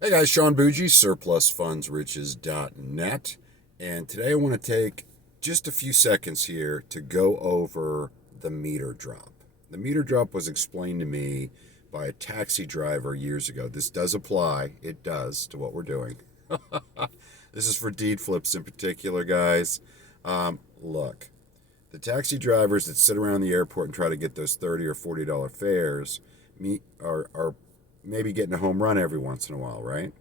Hey guys, Sean Bougie, surplusfundsriches.net. And today I want to take just a few seconds here to go over the meter drop. The meter drop was explained to me by a taxi driver years ago. This does apply, it does, to what we're doing. This is for deed flips in particular, guys. Look, the taxi drivers that sit around the airport and try to get those $30 or $40 fares are maybe getting a home run every once in a while, right?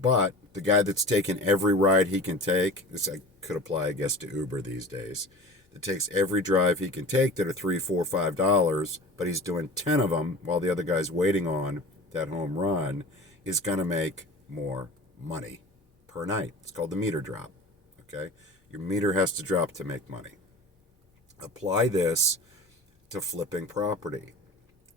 But the guy that's taking every ride he can take, this could apply, I guess, to Uber these days, that takes every drive he can take that are $3, $4, $5, but he's doing 10 of them while the other guy's waiting on that home run, is going to make more money per night. It's called the meter drop. Okay? Your meter has to drop to make money. Apply this to flipping property.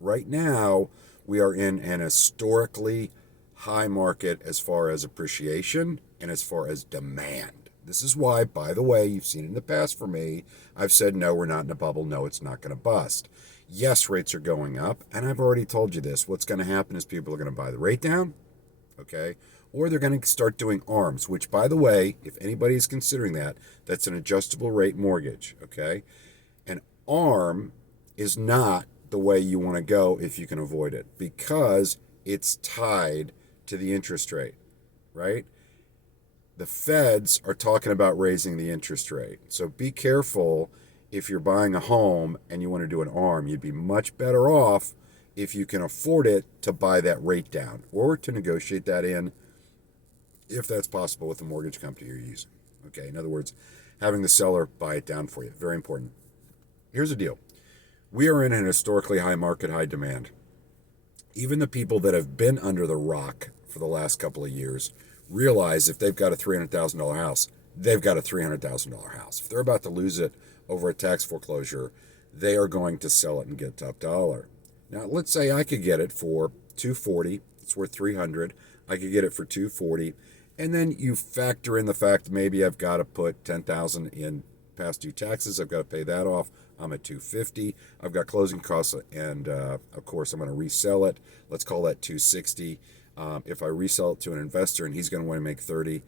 Right now, we are in an historically high market as far as appreciation and as far as demand. This is why, by the way, you've seen it in the past for me, I've said, no, we're not in a bubble. No, it's not going to bust. Yes, rates are going up, and I've already told you this. What's going to happen is people are going to buy the rate down, okay? Or they're going to start doing ARMs, which, by the way, if anybody is considering that, that's an adjustable rate mortgage, okay? An ARM is not the way you want to go if you can avoid it, because it's tied to the interest rate, right? The feds are talking about raising the interest rate. So be careful if you're buying a home and you want to do an ARM. You'd be much better off if you can afford it to buy that rate down or to negotiate that in if that's possible with the mortgage company you're using. Okay, in other words, having the seller buy it down for you. Very important. Here's the deal. We are in an historically high market, high demand. Even the people that have been under the rock for the last couple of years realize if they've got a $300,000 house, they've got a $300,000 house. If they're about to lose it over a tax foreclosure, they are going to sell it and get top dollar. Now, let's say I could get it for 240. It's worth 300. I could get it for 240, and then you factor in the fact that maybe I've got to put 10,000 in past due taxes. I've got to pay that off. I'm at 250. I've got closing costs, and of course, I'm going to resell it. Let's call that 260. If I resell it to an investor and he's going to want to make 30,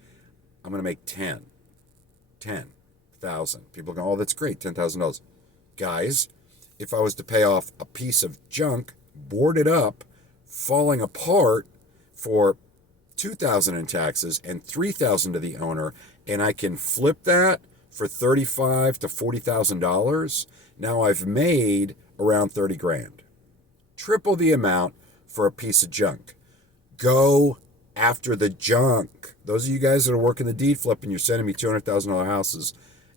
I'm going to make 10,000. People go, oh, that's great, $10,000. Guys, if I was to pay off a piece of junk, boarded up, falling apart for 2,000 in taxes and 3,000 to the owner, and I can flip that for $35,000 to $40,000, now I've made around 30 grand. Triple the amount for a piece of junk. Go after the junk. Those of you guys that are working the deed flip and you're sending me $200,000 houses,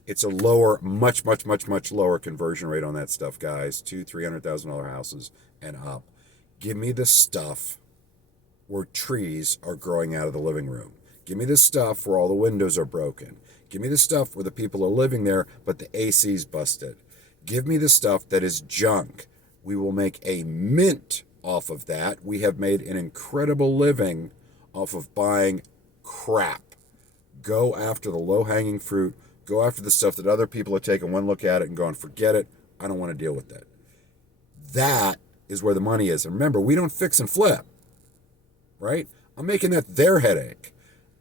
it's a lower, much lower conversion rate on that stuff, guys. $200,000-$300,000 houses and up. Give me the stuff where trees are growing out of the living room. Give me the stuff where all the windows are broken. Give me the stuff where the people are living there, but the AC's busted. Give me the stuff that is junk. We will make a mint off of that. We have made an incredible living off of buying crap. Go after the low-hanging fruit. Go after the stuff that other people are taking one look at it and going, forget it. I don't want to deal with that. That is where the money is. And remember, we don't fix and flip, right? I'm making that their headache.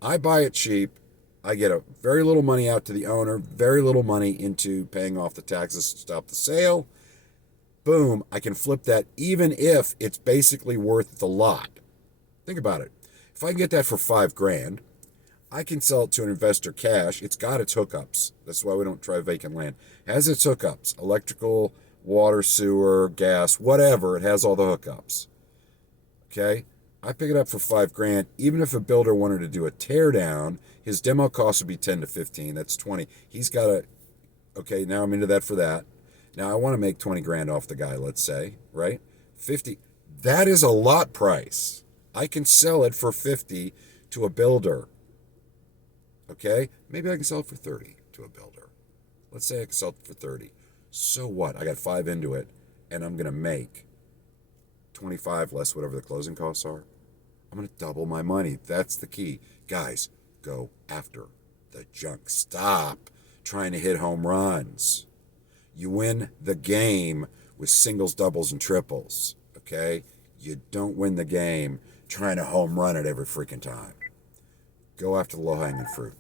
I buy it cheap. I get a very little money out to the owner, very little money into paying off the taxes to stop the sale. Boom, I can flip that even if it's basically worth the lot. Think about it. If I can get that for 5 grand, I can sell it to an investor cash. It's got its hookups. That's why we don't try vacant land. It has its hookups, electrical, water, sewer, gas, whatever. It has all the hookups. Okay? I pick it up for 5 grand. Even if a builder wanted to do a tear down, his demo cost would be 10 to 15. That's 20. He's got a, okay, now I'm into that for that. Now I want to make 20 grand off the guy, let's say, right? 50. That is a lot price. I can sell it for 50 to a builder. Okay? Maybe I can sell it for 30 to a builder. Let's say I can sell it for 30. So what? I got 5 into it, and I'm going to make 25 less whatever the closing costs are. I'm going to double my money. That's the key. Guys, go after the junk. Stop trying to hit home runs. You win the game with singles, doubles, and triples, okay? You don't win the game trying to home run it every freaking time. Go after the low hanging fruit.